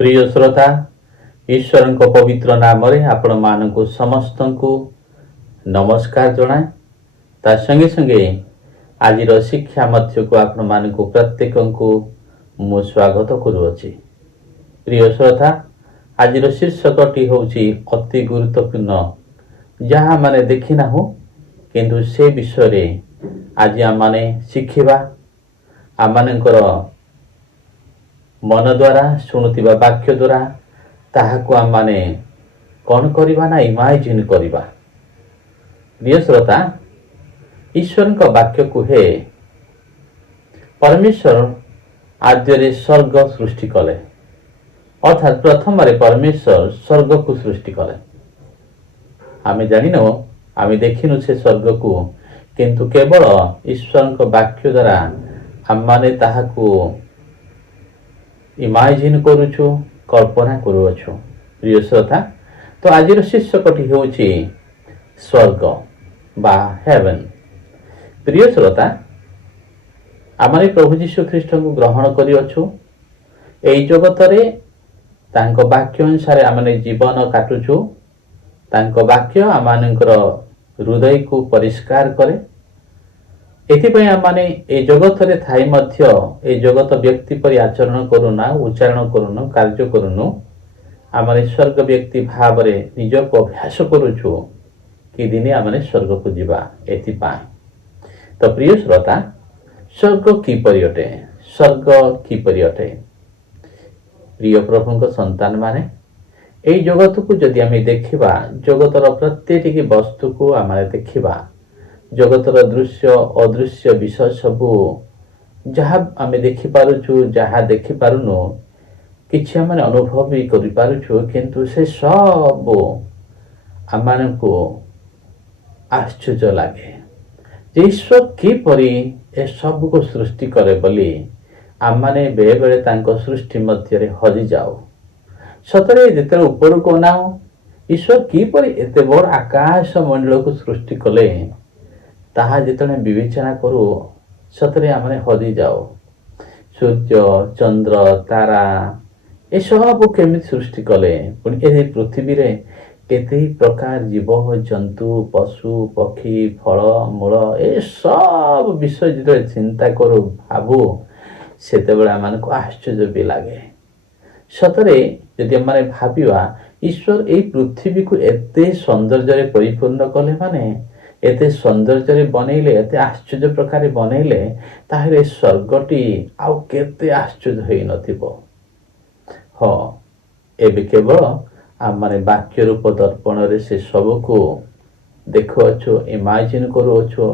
प्रिय श्रोता ईश्वर पवित्र नाम आपण मानक समस्त को नमस्कार जनाए ता संगे संगे आज शिक्षा मध्य को आपण मानक प्रत्येक को मु स्वागत करुच्ची। प्रिय श्रोता आज शीर्षकटी हूँ अति गुरुत्वपूर्ण जहाँ माने देखिना हो किंतु से विषय आज आम माने शिखिबा आम मानकर मन द्वारा शुणुवा वाक्य द्वारा ताहाको आम माने कौन करिबा ना इमाजिन करिबा। प्रिय श्रोता ईश्वर का वाक्य कुहे परमेश्वर आद्य स्वर्ग सृष्टि कले अर्थात प्रथम परमेश्वर स्वर्ग को सृष्टि कले। आमे जानिनो आमे देखिनु से स्वर्ग को किंतु केवल ईश्वर का वाक्य द्वारा आम माने ताहाको इमाजिन करुछु कल्पना करुअछु। प्रिय श्रोता तो आज शीर्षकटी हूँ स्वर्ग बा हेवन। प्रिय श्रोता आम प्रभु जीशु ख्रीष्ट को ग्रहण करिअछु एई जगत रे तांको वाक्य अनुसार आम जीवन काटुछु। तांको वाक्य आम हृदय को परिष्कार करे एथिपाई आम माने ए जगत रे थाई मध्य ए जगत व्यक्ति परि आचरण करुना उच्चारण करुनु कार्य करुनु आम स्वर्ग व्यक्ति भाव रे निज को अभ्यास करुछु कि दिने आम स्वर्ग को जीवा एथिपाई। तो प्रिय श्रोता स्वर्ग किपरि अटे स्वर्ग किपरि अटे। प्रिय प्रभु संतान माने एई जगत को जदि आम देखिबा जगतर प्रत्येक वस्तु को आम देखिबा जगतर दृश्य अदृश्य विषय सबू जहाँ आम देखिपारुछु जहाँ देखिपारुनु किछि आम अनुभव भी करिपारुछु किंतु से सब आम को आश्चर्य लगे ईश्वर किपरि ए सब को सृष्टि करे बोली आम माने बेले बेले तांको सृष्टि मध्य हजि जाओ। सतरे जेते ऊपर को नाओ ईश्वर किपरि एते बड़ आकाश मंडल को सृष्टि कले ताहा जितने विवेचना करू सतरे आम हजि जाओ। सूर्य चंद्र तारा ए सब केमी सृष्टि कले पुणी ए पृथ्वी रे केते प्रकार जीव जंतु पशु पक्षी फल मूल ए सब विषय जो चिंता करू भावु सेतेबेले आम को आश्चर्य भी लगे। सतरे यदि आम भाविबा ईश्वर ए पृथ्वी को एते सौंदर्य परिपूर्ण कले माने एते सौंदर्य बनैले एते आश्चर्य प्रकार बनैले ताहले स्वर्गटी आउ केते आश्चर्य होई नथिबो। हाँ एबे केवल आम माने वाक्य रूप दर्पण रे से सब को देखुअछु इमेजिन करुअछु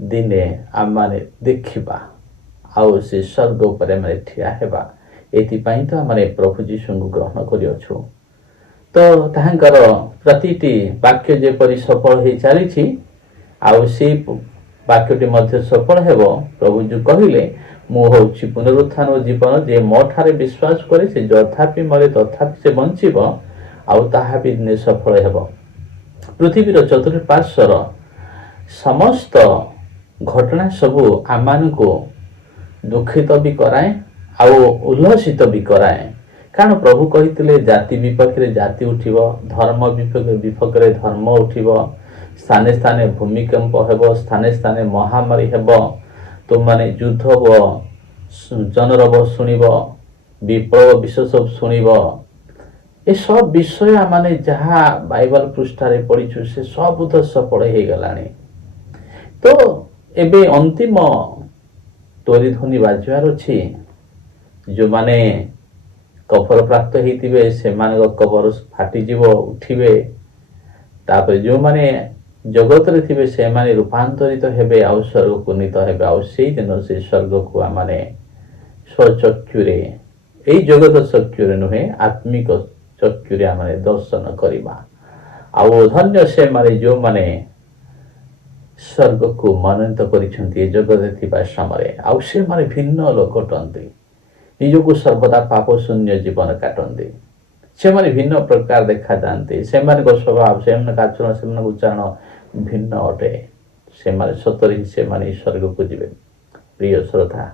दिने आम माने देखिबा आउ से स्वर्ग उपरे माने ठिया हेबा एथिपाई तो आम प्रभु जीशु को ग्रहण करिअछु। तो ताहांकर प्रतिटी वाक्य जेपरि सफल होई चलीछि आउ से वाक्यटी मध्य सफल हेब। प्रभु जो कहले मु होछि पुनरुत्थान और जीवन जे मो ठारे विश्वास करे से यथापि मरे तथापि से बंचिब आउ ताहा भी दिने सफल हेब। पृथ्वीर चतुर्पार्श्वर समस्त घटना सबू आम को दुखित भी कराए आउ उल्लसित भी कराए कारण प्रभु कही जाति विपक्ष रे जाति उठिब धर्म विपक्ष रे धर्म उठिब स्थाने स्थाने भूमिकंप हेब स्थाने स्थाने महामारी हेब तुम माने युद्ध व जनरव शुणिब विप्लव विश्व सब शुणिब ए सब विषय माने जहाँ बाइबल पृष्ठारे पढ़ीछु से सब तो सफल हो गलानी। तो एबे अंतिम तोरी ध्वनि बाजवार अच्छी जो माने कफर प्राप्त होइतिबे से माने कफर फाटिजिव उठिबे तापर जो माने जगत रे थिबे से माने रूपांतरित हेबे आउ स्वर्ग को नीत हेबे आउ सेई दिन से स्वर्ग को माने स्वचक्षुरे एई जगत चक्षुरे नुहे आत्मिक चक्षुरे माने दर्शन करिबा आउ धन्य से माने जो माने स्वर्ग को मनंत करिसंती जगत थिबा समय आउ से माने भिन्न लोक टंती निजको सर्वदा पाप शून्य जीवन काटती से माने भिन्न प्रकार देखा जाती से स्वभाव से आचरण से उच्चारण भिन्न अटे से सतरे ही से स्वर्ग को जीवे। प्रिय श्रोता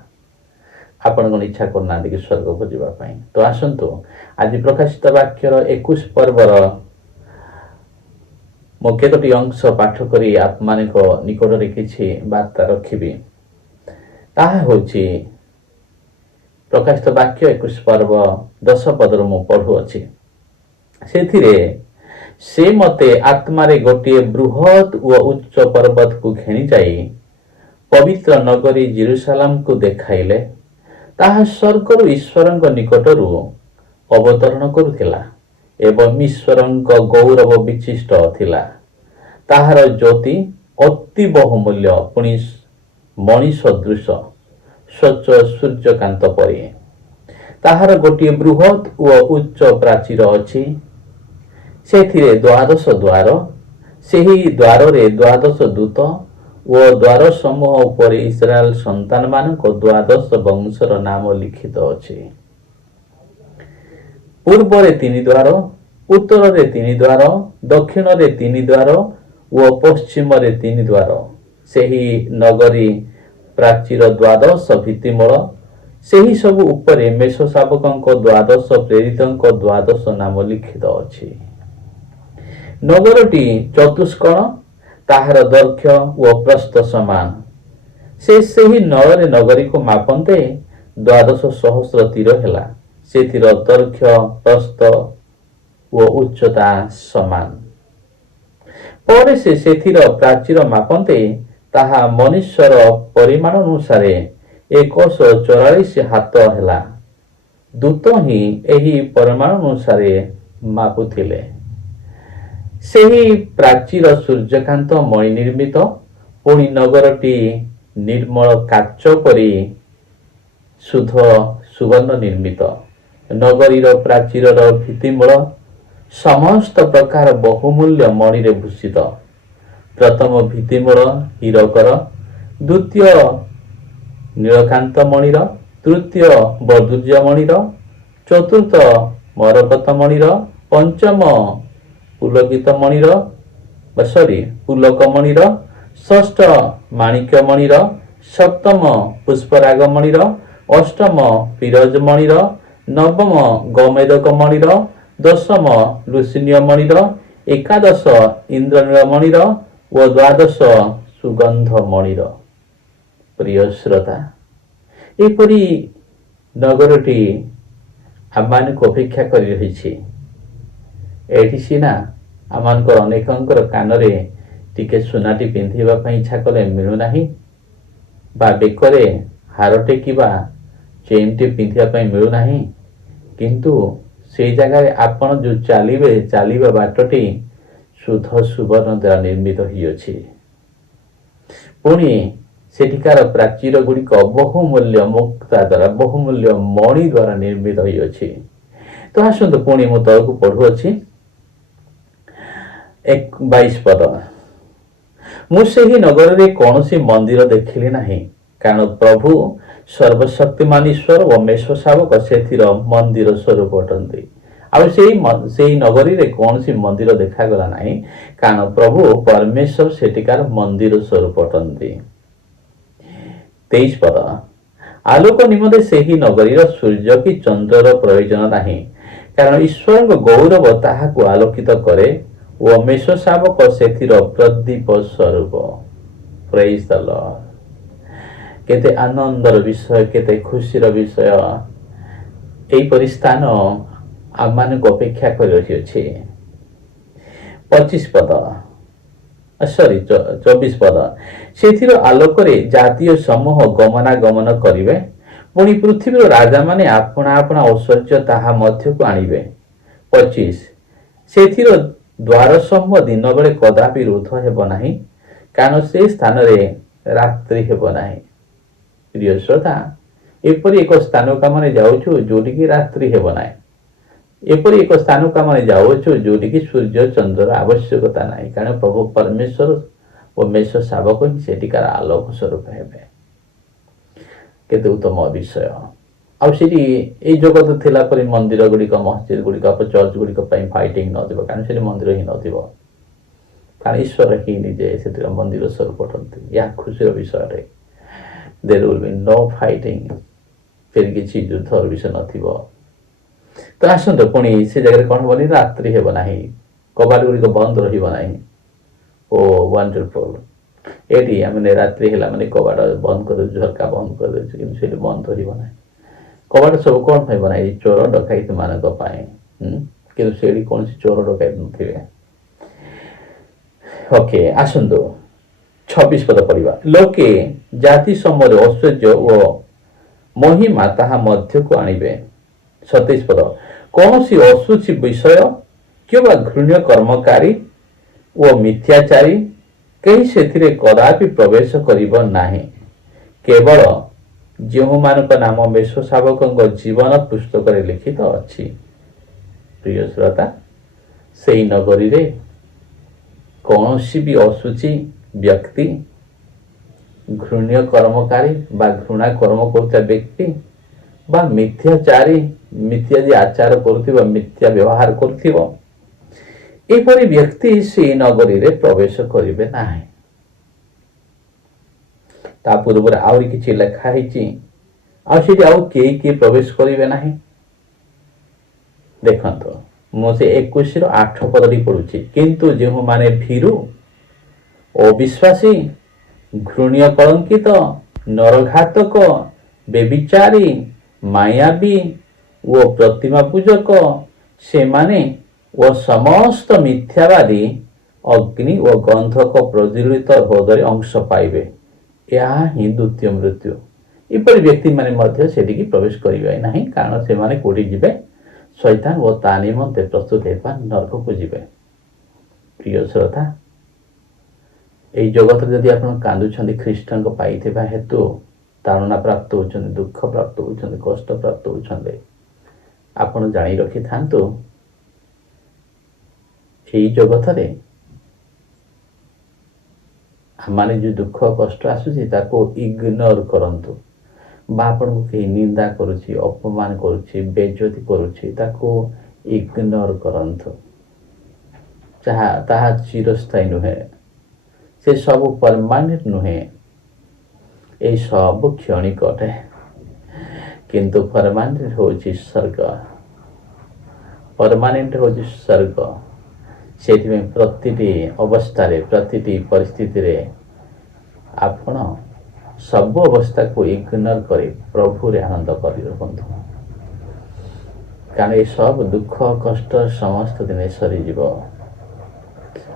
आपण इच्छा करना कि स्वर्ग को जीवाई तो आसतु ଆଜି ପ୍ରକାଶିତ ବାକ୍ୟର 21 ପର୍ବର ମୁଁ କେତୋଟି ଅଂଶ ପାଠ କରି ଆପଣମାନଙ୍କ ନିକଟରେ କିଛି ବାର୍ତ୍ତା ରଖିବି। ତାହା ହେଉଛି ପ୍ରକାଶିତ ବାକ୍ୟ 21 ପର୍ବ 10 ପଦରୁ ମୁଁ ପଢ଼ୁଅଛି। ସେଥିରେ ସେ ମୋତେ ଆତ୍ମାରେ ଗୋଟିଏ ବୃହତ୍ ଓ ଉଚ୍ଚ ପର୍ବତକୁ ଘେନିଯାଇ ପବିତ୍ର ନଗରୀ ଜେରୁସାଲେମକୁ ଦେଖାଇଲେ। ତାହା ସ୍ୱର୍ଗରୁ ଈଶ୍ୱରଙ୍କ ନିକଟରୁ ଅବତରଣ କରୁଥିଲା ଏବଂ ଈଶ୍ୱରଙ୍କ ଗୌରବ ବିଶିଷ୍ଟ ଥିଲା। ତାହାର ଜ୍ୟୋତି ଅତି ବହୁମୂଲ୍ୟ, ପୁଣି ମଣି ସଦୃଶ, ସ୍ୱଚ୍ଛ ସୂର୍ଯ୍ୟକାନ୍ତ ପରି। ତାହାର ଗୋଟିଏ ବୃହତ୍ ଓ ଉଚ୍ଚ ପ୍ରାଚୀର ଅଛି। ସେଥିରେ 12 ଦ୍ୱାର। ସେହି ଦ୍ୱାରରେ 12 ଦୂତ ଓ ଦ୍ୱାର ସମୂହ ଉପରେ ଇସ୍ରାଏଲ ସନ୍ତାନମାନଙ୍କ 12 ବଂଶର ନାମ ଲିଖିତ ଅଛି। ପୂର୍ବରେ 3 ଦ୍ୱାର, ଉତ୍ତରରେ 3 ଦ୍ୱାର, ଦକ୍ଷିଣରେ 3 ଦ୍ୱାର ଓ ପଶ୍ଚିମରେ 3 ଦ୍ୱାର। ସେହି ନଗରୀ ପ୍ରାଚୀର 12 ଭିତ୍ତିମୂଳ। ସେହି ସବୁ ଉପରେ ମେଷ ଶାବକଙ୍କ 12 ପ୍ରେରିତଙ୍କ 12 ନାମ ଲିଖିତ ଅଛି। ନଗରଟି ଚତୁଷ୍କୋଣ, ତାହାର ଦୈର୍ଘ୍ୟ ଓ ପ୍ରସ୍ଥ ସମାନ। ସେ ସେହି ନଳରେ ନଗରୀକୁ ମାପନ୍ତେ 12 ସହସ୍ର ତୀର ହେଲା। ସେଥିର ଦୈର୍ଘ୍ୟ, ପ୍ରସ୍ଥ ଓ ଉଚ୍ଚତା ସମାନ। ପରେ ସେ ସେଥିର ପ୍ରାଚୀର ମାପନ୍ତେ ତାହା ମନୁଷ୍ୟର ପରିମାଣ ଅନୁସାରେ 144 ହାତ ହେଲା। ଦୂତ ହିଁ ଏହି ପରିମାଣ ଅନୁସାରେ ମାପୁଥିଲେ। ସେହି ପ୍ରାଚୀର ସୂର୍ଯ୍ୟକାନ୍ତ ମଣି ନିର୍ମିତ। ପୁଣି ନଗରଟି ନିର୍ମଳ କାଚ ପରି ଶୁଦ୍ଧ ସୁବର୍ଣ୍ଣ ନିର୍ମିତ। ନଗରୀର ପ୍ରାଚୀରର ଭିତ୍ତିମୂଳ ସମସ୍ତ ପ୍ରକାର ବହୁମୂଲ୍ୟ ମଣିରେ ଭୂଷିତ। ପ୍ରଥମ ଭିତ୍ତିମୂଳ ହୀରକର, ଦ୍ୱିତୀୟ ନୀଳକାନ୍ତ ମଣିର, ତୃତୀୟ ବୈଦୁର୍ଯ୍ୟ ମଣିର, ଚତୁର୍ଥ ମରକତ ମଣିର, ପଞ୍ଚମ ପୁଲକ ମଣିର, ଷଷ୍ଠ ମାଣିକ୍ୟ ମଣିର, ସପ୍ତମ ପୁଷ୍ପରାଗ ମଣିର, ଅଷ୍ଟମ ଫିରୋଜ ମଣିର, ନବମ ଗୋମେଦକ ମଣିର, ଦଶମ ଲୁସିନୀୟ ମଣିର, ଏକାଦଶ ଇନ୍ଦ୍ରନୀଳ ମଣିର ଓ ଦ୍ୱାଦଶ ସୁଗନ୍ଧ ମଣିର। ପ୍ରିୟ ଶ୍ରୋତା, ଏପରି ନଗରଟି ଆମମାନଙ୍କୁ ଅପେକ୍ଷା କରି ରହିଛି। ଏଠି ସିନା ଆମମାନଙ୍କର ଅନେକଙ୍କର କାନରେ ଟିକେ ସୁନାଟି ପିନ୍ଧିବା ପାଇଁ ଇଚ୍ଛା କଲେ ମିଳୁନାହିଁ, ବା ବେକରେ ହାରଟେ କିମ୍ବା ଚେନ୍ଟି ପିନ୍ଧିବା ପାଇଁ ମିଳୁନାହିଁ, କିନ୍ତୁ ସେଇ ଜାଗାରେ ଆପଣ ଯେଉଁ ଚାଲିବା ବାଟଟି ଶୁଦ୍ଧ ସୁବର୍ଣ୍ଣ ଦ୍ୱାରା ନିର୍ମିତ ହୋଇଅଛି। ପୁଣି ସେଠିକାର ପ୍ରାଚୀର ଗୁଡ଼ିକ ବହୁମୂଲ୍ୟ ମୁକ୍ତା ଦ୍ୱାରା, ବହୁମୂଲ୍ୟ ମଣି ଦ୍ୱାରା ନିର୍ମିତ ହୋଇଅଛି। ତ ଆସନ୍ତୁ ପୁଣି ମୁଁ ତଳକୁ ପଢ଼ୁଅଛି 22 ପଦ। ମୁଁ ସେହି ନଗରରେ କୌଣସି ମନ୍ଦିର ଦେଖିଲି ନାହିଁ, କାରଣ ପ୍ରଭୁ ସର୍ବଶକ୍ତିମାନ ଈଶ୍ୱର ଓ ମେଷ ଶାବକ ସେଥିର ମନ୍ଦିର ସ୍ୱରୂପ ଅଟନ୍ତି। ଆଉ ସେହି ନଗରୀରେ କୌଣସି ମନ୍ଦିର ଦେଖାଗଲା ନାହିଁ, କାରଣ ପ୍ରଭୁ ପରମେଶ୍ୱର ସେଠିକାର ମନ୍ଦିର ସ୍ୱରୂପ ଅଟନ୍ତି। 23 ପଦ। ଆଲୋକ ନିମନ୍ତେ ସେହି ନଗରୀର ସୂର୍ଯ୍ୟ କି ଚନ୍ଦ୍ରର ପ୍ରୟୋଜନ ନାହିଁ, କାରଣ ଈଶ୍ୱରଙ୍କ ଗୌରବ ତାହାକୁ ଆଲୋକିତ କରେ ଓ ମେଷ ଶାବକ ସେଥିର ପ୍ରଦୀପ ସ୍ୱରୂପ। ପ୍ରେଜ୍ ଦ ଲର୍ଡ। କେତେ ଆନନ୍ଦର ବିଷୟ, କେତେ ଖୁସିର ବିଷୟ। ଏହିପରି ସ୍ଥାନ ଆମମାନଙ୍କୁ ଅପେକ୍ଷା କରି ରହିଅଛି। 24 ପଦ। ସେଥିର ଆଲୋକରେ ଜାତୀୟ ସମୂହ ଗମନାଗମନ କରିବେ, ପୁଣି ପୃଥିବୀର ରାଜାମାନେ ଆପଣା ଆପଣା ଐଶ୍ୱର୍ଯ୍ୟ ତାହା ମଧ୍ୟକୁ ଆଣିବେ। 25 ସେଥିର ଦ୍ୱାର ସମୂହ ଦିନ ବେଳେ କଦାପି ରୁଦ୍ଧ ହେବ ନାହିଁ, କାରଣ ସେ ସ୍ଥାନରେ ରାତ୍ରି ହେବ ନାହିଁ। ପ୍ରିୟ ଶ୍ରୋତା, ଏପରି ଏକ ସ୍ଥାନକୁ ଆମେ ଯାଉଛୁ ଯୋଉଠିକି ରାତ୍ରି ହେବ ନାହିଁ। ଏପରି ଏକ ସ୍ଥାନକୁ ଆମେ ଯାଉଛୁ ଯୋଉଠିକି ସୂର୍ଯ୍ୟ ଚନ୍ଦ୍ରର ଆବଶ୍ୟକତା ନାହିଁ, କାରଣ ପ୍ରଭୁ ପରମେଶ୍ୱର ଓ ମେଷ ଶାବକ ହିଁ ସେଠିକାର ଆଲୋକ ସ୍ୱରୂପ ହେବେ। କେତେ ଉତ୍ତମ ବିଷୟ। ଆଉ ସେଠି ଏଇ ଜଗତ ଥିଲା ପରି ମନ୍ଦିର ଗୁଡ଼ିକ, ମସଜିଦ ଗୁଡ଼ିକ, ଚର୍ଚ୍ଚ ଗୁଡ଼ିକ ପାଇଁ ଫାଇଟିଂ ନଥିବ, କାରଣ ସେଠି ମନ୍ଦିର ହିଁ ନଥିବ, କାରଣ ଈଶ୍ୱର ହିଁ ନିଜେ ସେଥିର ମନ୍ଦିର ସ୍ୱରୂପ ଅଟନ୍ତି। ଏହା ଖୁସିର ବିଷୟରେ। There will be no fighting। ଫେର କିଛି ଯୁଦ୍ଧର ବିଷୟ ନଥିବ। ତ ଆସନ୍ତୁ ପୁଣି ସେ ଜାଗାରେ କ'ଣ ହେବନି, ରାତ୍ରି ହେବ ନାହିଁ, କବାଟ ଗୁଡ଼ିକ ବନ୍ଦ ରହିବ ନାହିଁ। ଓ ୱାଣ୍ଡରଫୁଲ୍। ଏଠି ଆମେ ରାତ୍ରି ହେଲା ମାନେ କବାଟ ବନ୍ଦ କରିଦେଉଛୁ, ଝରକା ବନ୍ଦ କରିଦେଉଛୁ, କିନ୍ତୁ ସେଠି ବନ୍ଦ ରହିବ ନାହିଁ। କବାଟ ସବୁ କ'ଣ ପାଇଁ ବନାହେଇଛି? ଚୋର ଡକାୟତ ମାନଙ୍କ ପାଇଁ। କିନ୍ତୁ ସେଇଠି କୌଣସି ଚୋର ଡକାୟତ ନଥିବେ। ଓକେ, ଆସନ୍ତୁ 26 ପଦ ପଢିବା। ଲୋକେ ଜାତି ସମୟରେ ଐଶ୍ୱର୍ଯ୍ୟ ଓ ମହିମା ତାହା ମଧ୍ୟକୁ ଆଣିବେ। 27 ପଦ। କୌଣସି ଅଶୁଚି ବିଷୟ କିମ୍ବା ଘୃଣ୍ୟ କର୍ମକାରୀ ଓ ମିଥ୍ୟାଚାରୀ କେହି ସେଥିରେ କଦାପି ପ୍ରବେଶ କରିବ ନାହିଁ, କେବଳ ଯେଉଁମାନଙ୍କ ନାମ ମେଷ ଶାବକଙ୍କ ଜୀବନ ପୁସ୍ତକରେ ଲିଖିତ ଅଛି। ପ୍ରିୟ ଶ୍ରୋତା, ସେହି ନଗରୀରେ କୌଣସି ବି ଅଶୁଚି ବ୍ୟକ୍ତି, ଘୃଣ୍ୟ କର୍ମକାରୀ ବା ଘୃଣା କର୍ମ କରୁଥିବା ବ୍ୟକ୍ତି ବା ମିଥ୍ୟାଚାରୀ, ମିଥ୍ୟା ଯେ ଆଚାର କରୁଥିବ, ମିଥ୍ୟା ବ୍ୟବହାର କରୁଥିବ, ଏପରି ବ୍ୟକ୍ତି ସେହି ନଗରୀରେ ପ୍ରବେଶ କରିବେ ନାହିଁ। ତା ପୂର୍ବରେ ଆହୁରି କିଛି ଲେଖା ହେଇଛି, ଆଉ ସେଠି ଆଉ କିଏ ପ୍ରବେଶ କରିବେ ନାହିଁ। ଦେଖନ୍ତୁ, ମୁଁ ସେ 21-8 ପଦଟି ପଢୁଛି। କିନ୍ତୁ ଯେଉଁମାନେ ଭୀରୁ, ଅବିଶ୍ୱାସୀ, ଘୃଣ୍ୟ କଳଙ୍କିତ, ନରଘାତକ, ବ୍ୟଭିଚାରୀ, ମାୟାବୀ ଓ ପ୍ରତିମା ପୂଜକ, ସେମାନେ ଓ ସମସ୍ତ ମିଥ୍ୟାବାଦୀ ଅଗ୍ନି ଓ ଗନ୍ଧକ ପ୍ରଜ୍ୱଳିତ ହ୍ରଦରେ ଅଂଶ ପାଇବେ। ଏହା ହିଁ ଦ୍ୱିତୀୟ ମୃତ୍ୟୁ। ଏପରି ବ୍ୟକ୍ତିମାନେ ମଧ୍ୟ ସେଠିକି ପ୍ରବେଶ କରିବେ ନାହିଁ, କାରଣ ସେମାନେ କୋଉଠି ଯିବେ? ଶୈତାନ ଓ ତା ନିମନ୍ତେ ପ୍ରସ୍ତୁତ ହେବା ନରକକୁ ଯିବେ। ପ୍ରିୟ ଶ୍ରୋତା, এই ଜଗତରେ ଯଦି ଆପଣ କାନ୍ଦୁଛନ୍ତି ଖ୍ରୀଷ୍ଟଙ୍କ ପାଇଥିବା ହେତୁ, ତାଡ଼ନା ପ୍ରାପ୍ତ ହେଉଛନ୍ତି, ଦୁଃଖ ପ୍ରାପ୍ତ ହେଉଛନ୍ତି, କଷ୍ଟ ପ୍ରାପ୍ତ ହେଉଛନ୍ତି, ଆପଣ ଜାଣି ରଖିଥାନ୍ତୁ, এই ଜଗତରେ ଆମମାନେ ଯେଉଁ ଦୁଃଖ କଷ୍ଟ ଆସୁଛି ତାକୁ ଇଗ୍ନୋର କରନ୍ତୁ। ବା ଆପଣଙ୍କୁ କେହି ନିନ୍ଦା କରୁଛି, ଅପମାନ କରୁଛି, ବେଜ୍ଜତି କରୁଛି, ତାକୁ ଇଗ୍ନୋର କରନ୍ତୁ। ତାହା ଚିରସ୍ଥାୟୀ ନୁହେଁ, ସେ ସବୁ ପରମାନେଣ୍ଟ ନୁହେଁ, এই ସବୁ କ୍ଷଣିକ ଅଟେ। କିନ୍ତୁ ପରମାନେଣ୍ଟ ହେଉଛି ସ୍ୱର୍ଗ, ପରମାନେଣ୍ଟ ହେଉଛି ସ୍ୱର୍ଗ। ସେଥିପାଇଁ ପ୍ରତିଟି ଅବସ୍ଥାରେ, ପ୍ରତିଟି ପରିସ୍ଥିତିରେ ଆପଣ ସବୁ ଅବସ୍ଥାକୁ ଇଗ୍ନୋର କରି ପ୍ରଭୁରେ ଆନନ୍ଦ କରି ରଖନ୍ତୁ, କାରଣ ଏସବୁ ଦୁଃଖ କଷ୍ଟ ସମସ୍ତ ଦିନେ ସରିଯିବ।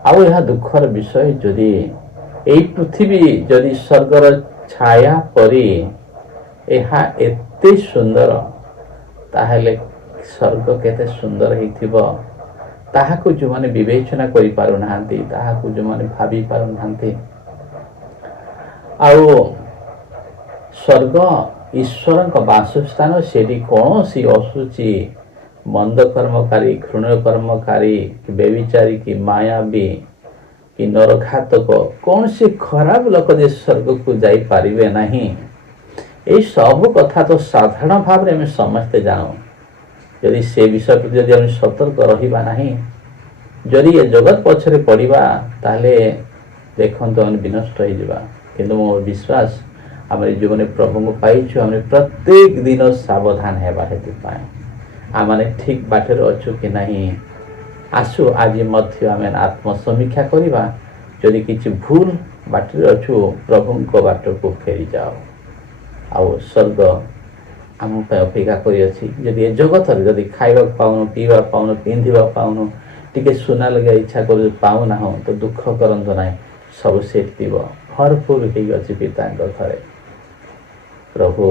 ଆଉ ଏହା ଦୁଃଖର ବିଷୟ, ଯଦି এই ପୃଥିବୀ ଯଦି ସ୍ୱର୍ଗର ଛାୟା ପରି ଏହା ଏତେ ସୁନ୍ଦର, ତାହେଲେ ସ୍ୱର୍ଗ କେତେ ସୁନ୍ଦର ହେଇଥିବ, ତାହାକୁ ଯେଉଁମାନେ ବିବେଚନା କରିପାରୁନାହାନ୍ତି, ତାହାକୁ ଯେଉଁମାନେ ଭାବି ପାରୁନାହାନ୍ତି। ଆଉ ସ୍ୱର୍ଗ ଈଶ୍ୱରଙ୍କ ବାସସ୍ଥାନ, ସେଠି କୌଣସି ଅଶୁଚି, ମନ୍ଦ କର୍ମକାରୀ, ଘୃଣ୍ୟ କର୍ମକାରୀ, ବ୍ୟଭିଚାରୀ କି ମାୟାବୀ କି ନରଘାତକ, କୌଣସି ଖରାପ ଲୋକ ଯେ ସ୍ୱର୍ଗକୁ ଯାଇପାରିବେ ନାହିଁ। এই ସବୁ କଥା ତ ସାଧାରଣ ଭାବରେ ଆମେ ସମସ୍ତେ ଜାଣୁ। ଯଦି ସେ ବିଷୟ ପ୍ରତି ଯଦି ଆମେ ସତର୍କ ରହିବା ନାହିଁ, ଯଦି ଏ ଜଗତ ପଛରେ ପଡ଼ିବା, ତାହେଲେ ଦେଖନ୍ତୁ ଆମେ ବିନଷ୍ଟ ହେଇଯିବା। କିନ୍ତୁ ମୋ ବିଶ୍ୱାସ, ଆମେ ଯେଉଁମାନେ ପ୍ରଭୁଙ୍କୁ ପାଇଛୁ, ଆମେ ପ୍ରତ୍ୟେକ ଦିନ ସାବଧାନ ହେବା। ସେଥିପାଇଁ ଆମେ ଠିକ୍ ବାଟରେ ଅଛୁ କି ନାହିଁ, ଆସୁ ଆଜି ମଧ୍ୟ ଆମେ ଆତ୍ମସମୀକ୍ଷା କରିବା। ଯଦି କିଛି ଭୁଲ ବାଟରେ ଅଛୁ, ପ୍ରଭୁଙ୍କ ବାଟକୁ ଫେରିଯାଅ। ଆଉ ସ୍ୱର୍ଗ ଆମ ପାଇଁ ଅପେକ୍ଷା କରିଅଛି। ଯଦି ଏ ଜଗତରେ ଯଦି ଖାଇବାକୁ ପାଉନୁ, ପିଇବାକୁ ପାଉନୁ, ପିନ୍ଧିବାକୁ ପାଉନୁ, ଟିକେ ସୁନା ଲଗାଇବା ଇଚ୍ଛା କରୁଛୁ, ପାଉନାହୁଁ, ତ ଦୁଃଖ କରନ୍ତୁ ନାହିଁ, ସବୁ ସେଠି ଥିବ, ଭରପୁର ହେଇଅଛି ପିତାଙ୍କ ଘରେ। ପ୍ରଭୁ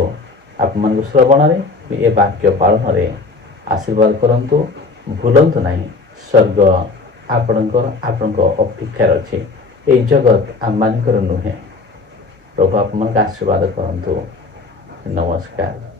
ଆପଣମାନଙ୍କୁ ଶ୍ରବଣରେ, ଏ ବାକ୍ୟ ପାଳନରେ ଆଶୀର୍ବାଦ କରନ୍ତୁ। ଭୁଲନ୍ତୁ ନାହିଁ, ସ୍ୱର୍ଗ ଆପଣଙ୍କ ଅପେକ୍ଷାରେ ଅଛି। এই ଜଗତ ଆମମାନଙ୍କର ନୁହେଁ। ପ୍ରଭୁ ଆପଣମାନଙ୍କୁ ଆଶୀର୍ବାଦ କରନ୍ତୁ। ନମସ୍କାର।